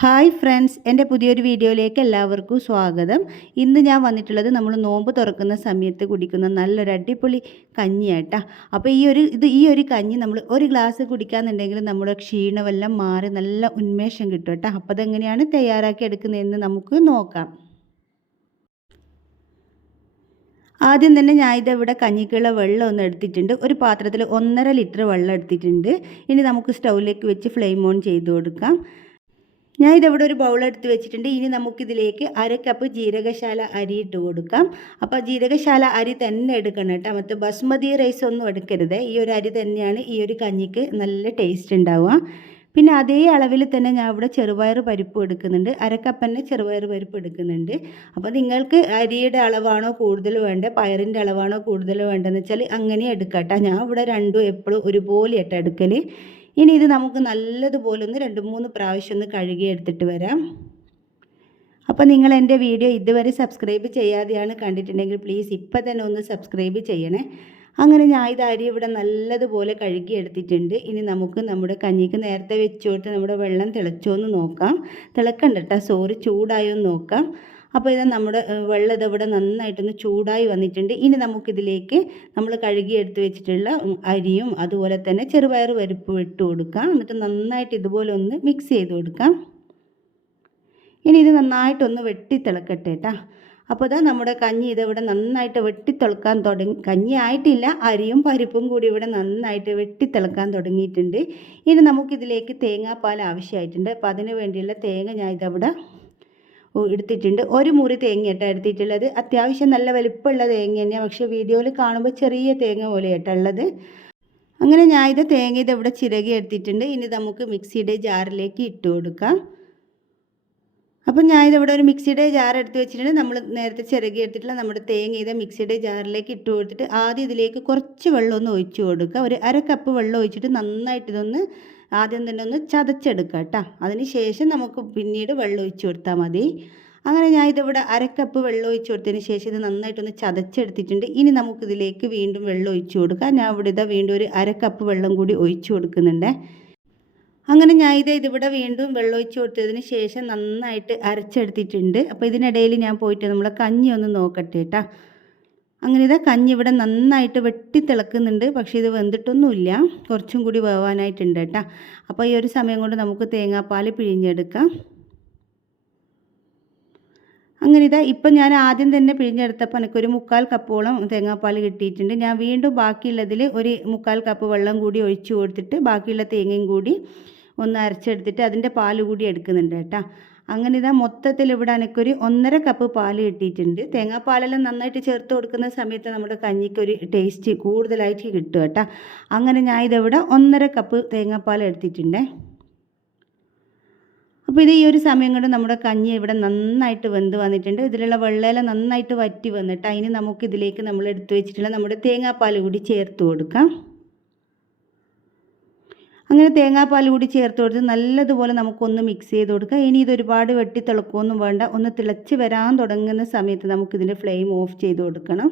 Hi friends എന്റെ പുതിയൊരു വീഡിയോയിലേക്ക് എല്ലാവർക്കും സ്വാഗതം. ഇന്ന് ഞാൻ വന്നിട്ടുള്ളത് നമ്മൾ നോമ്പ് തുറക്കുന്ന സമയത്ത് കുടിക്കുന്ന നല്ലൊരു അടിപൊളി കഞ്ഞിയാട്ടാ അപ്പോൾ ഈ ഒരു ഇത് ഈ ഒരു കഞ്ഞി നമ്മൾ ഒരു ഗ്ലാസ് കുടിക്കാന്നുണ്ടെങ്കിൽ നമ്മുടെ ക്ഷീണമെല്ലാം മാറി നല്ല ഉന്മേഷം കിട്ടും കേട്ടോ. അപ്പോൾ അതെങ്ങനെയാണ് തയ്യാറാക്കി എടുക്കുന്നതെന്ന് നമുക്ക് നോക്കാം. ആദ്യം തന്നെ ഞാൻ ഇതവിടെ കഞ്ഞിക്കുള്ള വെള്ളം ഒന്ന് എടുത്തിട്ടുണ്ട്. ഒരു പാത്രത്തിൽ ഒന്നര ലിറ്റർ വെള്ളം എടുത്തിട്ടുണ്ട്. ഇനി നമുക്ക് സ്റ്റൗവിലേക്ക് വെച്ച് ഫ്ലെയിം ഓൺ ചെയ്ത് കൊടുക്കാം. ഞാൻ ഇതവിടെ ഒരു ബൗൾ എടുത്ത് വെച്ചിട്ടുണ്ട്. ഇനി നമുക്കിതിലേക്ക് അര കപ്പ് ജീരകശാല അരി ഇട്ട് കൊടുക്കാം. അപ്പോൾ ജീരകശാല അരി തന്നെ എടുക്കണം കേട്ടോ. മറ്റേ ബസ്മതി റൈസ് ഒന്നും എടുക്കരുത്. ഈ ഒരു അരി തന്നെയാണ് ഈ ഒരു കഞ്ഞിക്ക് നല്ല ടേസ്റ്റ് ഉണ്ടാവുക. പിന്നെ അതേ അളവിൽ തന്നെ ഞാൻ ഇവിടെ ചെറുപയർ പരിപ്പ് എടുക്കുന്നുണ്ട്. അരക്കപ്പ് തന്നെ ചെറുപയർ പരിപ്പ് എടുക്കുന്നുണ്ട്. അപ്പോൾ നിങ്ങൾക്ക് അരിയുടെ അളവാണോ കൂടുതൽ വേണ്ടത്? പയറിന്റെ അളവാണോ കൂടുതൽ വേണ്ടതെന്ന് വെച്ചാൽ അങ്ങനെ എടുക്കാം കേട്ടോ. ഞാൻ ഇവിടെ രണ്ടും എപ്പോഴും ഒരുപോലെ ഇട്ട് എടുക്കൽ ഇനി ഇത് നമുക്ക് നല്ലതുപോലെ ഒന്ന് രണ്ട് മൂന്ന് പ്രാവശ്യം ഒന്ന് കഴുകി എടുത്തിട്ട് വരാം. അപ്പോൾ നിങ്ങൾ എന്റെ വീഡിയോ ഇതുവരെ സബ്സ്ക്രൈബ് ചെയ്യാതെയാണ് കണ്ടിട്ടുണ്ടെങ്കിൽ പ്ലീസ് ഇപ്പം തന്നെ ഒന്ന് സബ്സ്ക്രൈബ് ചെയ്യണേ. അങ്ങനെ ഞാൻ ഇത് അരി ഇവിടെ നല്ലതുപോലെ കഴുകി എടുത്തിട്ടുണ്ട്. ഇനി നമുക്ക് നമ്മുടെ കഞ്ഞിക്ക് നേരത്തെ വെച്ചോട്ട് നമ്മുടെ വെള്ളം തിളച്ചോ എന്ന് നോക്കാം. തിളക്കണ്ട കേട്ടോ സോറി ചൂടായോ എന്ന് നോക്കാം. അപ്പോൾ ഇത് നമ്മുടെ വെള്ളം ഇതവിടെ നന്നായിട്ടൊന്ന് ചൂടായി വന്നിട്ടുണ്ട്. ഇനി നമുക്കിതിലേക്ക് നമ്മൾ കഴുകി എടുത്ത് വെച്ചിട്ടുള്ള അരിയും അതുപോലെ തന്നെ ചെറുപയർ പരിപ്പ് ഇട്ട് കൊടുക്കാം. എന്നിട്ട് നന്നായിട്ട് ഇതുപോലെ ഒന്ന് മിക്സ് ചെയ്ത് കൊടുക്കാം. ഇനി ഇത് നന്നായിട്ടൊന്ന് വെട്ടി തിളക്കട്ടെ കേട്ടോ അപ്പോൾ ഇതാ നമ്മുടെ കഞ്ഞി ഇതിവിടെ നന്നായിട്ട് വെട്ടിത്തിളക്കാൻ തുടങ്ങി കഞ്ഞി ആയിട്ടില്ല അരിയും പരിപ്പും കൂടി ഇവിടെ നന്നായിട്ട് വെട്ടിത്തിളക്കാൻ തുടങ്ങിയിട്ടുണ്ട്. ഇനി നമുക്കിതിലേക്ക് തേങ്ങാപ്പാൽ ആവശ്യമായിട്ടുണ്ട്. അപ്പോൾ അതിന് വേണ്ടിയുള്ള തേങ്ങ ഞാൻ ഇതവിടെ എടുത്തിട്ടുണ്ട്. ഒരു മുറി തേങ്ങയായിട്ടാണ് എടുത്തിട്ടുള്ളത്. അത്യാവശ്യം നല്ല വലിപ്പമുള്ള തേങ്ങ തന്നെയാണ് പക്ഷേ വീഡിയോയിൽ കാണുമ്പോൾ ചെറിയ തേങ്ങ പോലെ പോലെയായിട്ടുള്ളത് അങ്ങനെ ഞാൻ ഇത് തേങ്ങ ഇത് ഇവിടെ ചിരകി എടുത്തിട്ടുണ്ട്. ഇനി നമുക്ക് മിക്സിയുടെ ജാറിലേക്ക് ഇട്ട് കൊടുക്കാം. അപ്പം ഞാൻ ഇവിടെ ഒരു മിക്സിയുടെ ജാർ എടുത്ത് വെച്ചിട്ടുണ്ട്. നമ്മൾ നേരത്തെ ചിരകി എടുത്തിട്ടുള്ള നമ്മുടെ തേങ്ങ ഇത് മിക്സിയുടെ ജാറിലേക്ക് ഇട്ട് കൊടുത്തിട്ട് ആദ്യം ഇതിലേക്ക് കുറച്ച് വെള്ളം ഒന്ന് ഒഴിച്ച് കൊടുക്കുക. ഒരു അര കപ്പ് വെള്ളം ഒഴിച്ചിട്ട് നന്നായിട്ട് ഇതൊന്ന് ആദ്യം തന്നെ ഒന്ന് ചതച്ചെടുക്കുക കേട്ടോ. അതിന് ശേഷം നമുക്ക് പിന്നീട് വെള്ളം ഒഴിച്ചു കൊടുത്താൽ മതി. അങ്ങനെ ഞാൻ ഇതിവിടെ അരക്കപ്പ് വെള്ളം ഒഴിച്ചു കൊടുത്തതിന് ശേഷം ഇത് നന്നായിട്ടൊന്ന് ചതച്ചെടുത്തിട്ടുണ്ട്. ഇനി നമുക്കിതിലേക്ക് വീണ്ടും വെള്ളം ഒഴിച്ചു കൊടുക്കാം. ഞാൻ ഇവിടെ ഇതാ വീണ്ടും ഒരു അരക്കപ്പ് വെള്ളം കൂടി ഒഴിച്ചു കൊടുക്കുന്നുണ്ട്. അങ്ങനെ ഞാൻ ഇത് ഇതിവിടെ വീണ്ടും വെള്ളം ഒഴിച്ച് കൊടുത്തതിന് ശേഷം നന്നായിട്ട് അരച്ചെടുത്തിട്ടുണ്ട്. അപ്പോൾ ഇതിനിടയിൽ ഞാൻ പോയിട്ട് നമ്മളെ കഞ്ഞി ഒന്ന് നോക്കട്ടെ കേട്ടോ. അങ്ങനെ ഇതാ കഞ്ഞി ഇവിടെ നന്നായിട്ട് വെട്ടി തിളക്കുന്നുണ്ട്. പക്ഷേ ഇത് വെന്തിട്ടൊന്നുമില്ല. കുറച്ചും കൂടി വേവാനായിട്ടുണ്ട് കേട്ടോ. അപ്പോൾ ഈ ഒരു സമയം കൊണ്ട് നമുക്ക് തേങ്ങാപ്പാൽ പിഴിഞ്ഞെടുക്കാം. അങ്ങനെ ഇതാ ഇപ്പം ഞാൻ ആദ്യം തന്നെ പിഴിഞ്ഞെടുത്തപ്പോൾ എനിക്കൊരു മുക്കാൽ കപ്പോളം തേങ്ങാപ്പാൽ കിട്ടിയിട്ടുണ്ട്. ഞാൻ വീണ്ടും ബാക്കിയുള്ളതിൽ ഒരു മുക്കാൽ കപ്പ് വെള്ളം കൂടി ഒഴിച്ചു കൊടുത്തിട്ട് ബാക്കിയുള്ള തേങ്ങയും കൂടി ഒന്ന് അരച്ചെടുത്തിട്ട് അതിന്റെ പാൽ കൂടി എടുക്കുന്നുണ്ട് കേട്ടോ. അങ്ങനെ ഇതാ മൊത്തത്തിൽ ഇവിടെ എനിക്കൊരു ഒന്നര കപ്പ് പാൽ കിട്ടിയിട്ടുണ്ട്. തേങ്ങാപ്പാലെല്ലാം നന്നായിട്ട് ചേർത്ത് കൊടുക്കുന്ന സമയത്ത് നമ്മുടെ കഞ്ഞിക്കൊരു ടേസ്റ്റ് കൂടുതലായിട്ട് കിട്ടും കേട്ടോ. അങ്ങനെ ഞാൻ ഇതിവിടെ ഒന്നര കപ്പ് തേങ്ങാപ്പാൽ എടുത്തിട്ടുണ്ട്. അപ്പോൾ ഇത് ഈ ഒരു സമയം കൊണ്ട് നമ്മുടെ കഞ്ഞി ഇവിടെ നന്നായിട്ട് വെന്ത് വന്നിട്ടുണ്ട്. ഇതിലുള്ള വെള്ളയില നന്നായിട്ട് വറ്റി വന്നിട്ട് അതിന് നമുക്ക് ഇതിലേക്ക് നമ്മൾ എടുത്തു വെച്ചിട്ടുള്ള നമ്മുടെ തേങ്ങാപ്പാൽ കൂടി ചേർത്ത് കൊടുക്കാം. അങ്ങനെ തേങ്ങാപ്പാൽ കൂടി ചേർത്ത് കൊടുത്ത് നല്ലതുപോലെ നമുക്കൊന്ന് മിക്സ് ചെയ്ത് കൊടുക്കുക. ഇനി ഇതൊരുപാട് വെട്ടി തിളക്കുകയൊന്നും വേണ്ട. ഒന്ന് തിളച്ച് വരാൻ തുടങ്ങുന്ന സമയത്ത് നമുക്കിതിന്റെ ഫ്ലെയിം ഓഫ് ചെയ്ത് കൊടുക്കണം.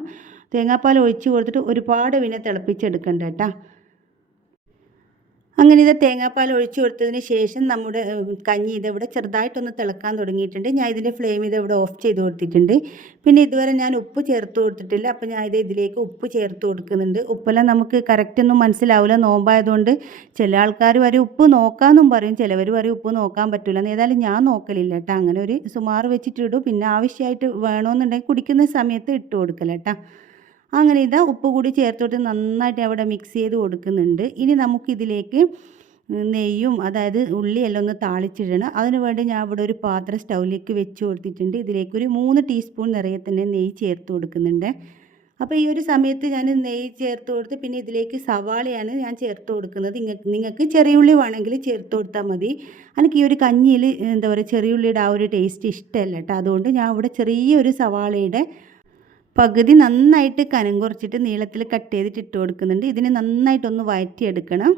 തേങ്ങാപ്പാൽ ഒഴിച്ച് കൊടുത്തിട്ട് ഒരുപാട് പിന്നെ തിളപ്പിച്ചെടുക്കണ്ട കേട്ടോ. അങ്ങനെ ഇത് തേങ്ങാപ്പാൽ ഒഴിച്ചു കൊടുത്തതിന് ശേഷം നമ്മുടെ കഞ്ഞി ഇതിവിടെ ചെറുതായിട്ടൊന്ന് തിളക്കാൻ തുടങ്ങിയിട്ടുണ്ട്. ഞാൻ ഇതിന്റെ ഫ്ലെയിം ഇതിവിടെ ഓഫ് ചെയ്ത് കൊടുത്തിട്ടുണ്ട്. പിന്നെ ഇതുവരെ ഞാൻ ഉപ്പ് ചേർത്ത് കൊടുത്തിട്ടില്ല. അപ്പോൾ ഞാൻ ഇത് ഇതിലേക്ക് ഉപ്പ് ചേർത്ത് കൊടുക്കുന്നുണ്ട്. ഉപ്പെല്ലാം നമുക്ക് കറക്റ്റ് ഒന്നും മനസ്സിലാവില്ല. നോമ്പായതുകൊണ്ട് ചില ആൾക്കാർ വരെ ഉപ്പ് നോക്കാമെന്നും പറയും. ചിലവർ വരെ ഉപ്പ് നോക്കാൻ പറ്റില്ല ഏതായാലും ഞാൻ നോക്കലില്ല കേട്ടോ. അങ്ങനെ ഒരു സുമാർ വെച്ചിട്ടിടും പിന്നെ ആവശ്യമായിട്ട് വേണമെന്നുണ്ടെങ്കിൽ കുടിക്കുന്ന സമയത്ത് ഇട്ട് കൊടുക്കല കേട്ടോ. അങ്ങനെ ഇതാ ഉപ്പ് കൂടി ചേർത്തോട്ട് നന്നായിട്ട് അവിടെ മിക്സ് ചെയ്ത് കൊടുക്കുന്നുണ്ട്. ഇനി നമുക്കിതിലേക്ക് നെയ്യും അതായത് ഉള്ളിയെല്ലാം ഒന്ന് താളിച്ചിടണം. അതിനുവേണ്ടി ഞാൻ ഇവിടെ ഒരു പാത്രം സ്റ്റൗവിലേക്ക് വെച്ച് കൊടുത്തിട്ടുണ്ട്. ഇതിലേക്ക് ഒരു മൂന്ന് ടീസ്പൂൺ നിറയെ തന്നെ നെയ്യ് ചേർത്ത് കൊടുക്കുന്നുണ്ട്. അപ്പോൾ ഈ ഒരു സമയത്ത് ഞാൻ നെയ്യ് ചേർത്ത് കൊടുത്ത് പിന്നെ ഇതിലേക്ക് സവാളയാണ് ഞാൻ ചേർത്ത് കൊടുക്കുന്നത്. നിങ്ങൾക്ക് നിങ്ങൾക്ക് ചെറിയുള്ളി വേണമെങ്കിൽ ചേർത്ത് കൊടുത്താൽ മതി. എനിക്ക് ഈ ഒരു കഞ്ഞിയിൽ എന്താ പറയുക ചെറിയുള്ളിയുടെ ആ ഒരു ടേസ്റ്റ് ഇഷ്ടമല്ല കേട്ടോ. അതുകൊണ്ട് ഞാൻ ഇവിടെ ചെറിയൊരു സവാളയുടെ പകുതി നന്നായിട്ട് കനം കുറച്ചിട്ട് നീളത്തിൽ കട്ട് ചെയ്തിട്ട് ഇട്ട് കൊടുക്കുന്നുണ്ട്. ഇതിന് നന്നായിട്ടൊന്ന് വഴറ്റിയെടുക്കണം.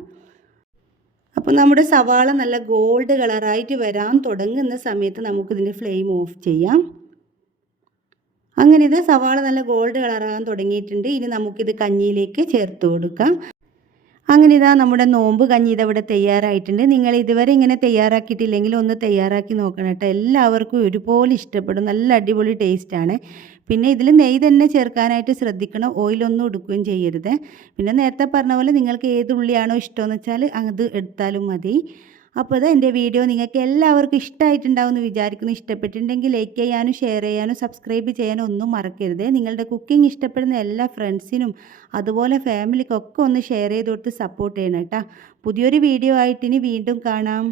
അപ്പോൾ നമ്മുടെ സവാള നല്ല ഗോൾഡ് കളറായിട്ട് വരാൻ തുടങ്ങുന്ന സമയത്ത് നമുക്കിതിന്റെ ഫ്ലെയിം ഓഫ് ചെയ്യാം. അങ്ങനെ ഇത് സവാള നല്ല ഗോൾഡ് കളറാകാൻ തുടങ്ങിയിട്ടുണ്ട്. ഇനി നമുക്കിത് കഞ്ഞിയിലേക്ക് ചേർത്ത് കൊടുക്കാം. അങ്ങനെ ഇതാ നമ്മുടെ നോമ്പ് കഞ്ഞി ഇതവിടെ തയ്യാറായിട്ടുണ്ട്. നിങ്ങൾ ഇതുവരെ ഇങ്ങനെ തയ്യാറാക്കിയിട്ടില്ലെങ്കിൽ ഒന്ന് തയ്യാറാക്കി നോക്കണം കേട്ടോ. എല്ലാവർക്കും ഒരുപോലെ ഇഷ്ടപ്പെടും. നല്ല അടിപൊളി ടേസ്റ്റാണ് പിന്നെ ഇതിൽ നെയ്യ് തന്നെ ചേർക്കാനായിട്ട് ശ്രദ്ധിക്കണം. ഓയിലൊന്നും എടുക്കുകയും ചെയ്യരുത്. പിന്നെ നേരത്തെ പറഞ്ഞ പോലെ നിങ്ങൾക്ക് ഏത് ഉള്ളിയാണോ ഇഷ്ടമെന്ന് വെച്ചാൽ അത് എടുത്താലും മതി. അപ്പോൾ അത് എന്റെ വീഡിയോ. നിങ്ങൾക്ക് എല്ലാവർക്കും ഇഷ്ടമായിട്ടുണ്ടാവും എന്ന് വിചാരിക്കുന്നു. ഇഷ്ടപ്പെട്ടിട്ടുണ്ടെങ്കിൽ ലൈക്ക് ചെയ്യാനും ഷെയർ ചെയ്യാനും സബ്സ്ക്രൈബ് ചെയ്യാനും ഒന്നും മറക്കരുത്. നിങ്ങളുടെ കുക്കിംഗ് ഇഷ്ടപ്പെടുന്ന എല്ലാ ഫ്രണ്ട്സിനും അതുപോലെ ഫാമിലിക്കൊക്കെ ഒന്ന് ഷെയർ ചെയ്ത് കൊടുത്ത് സപ്പോർട്ട് ചെയ്യണം കേട്ടോ. പുതിയൊരു വീഡിയോ ആയിട്ട് ഇനി വീണ്ടും കാണാം.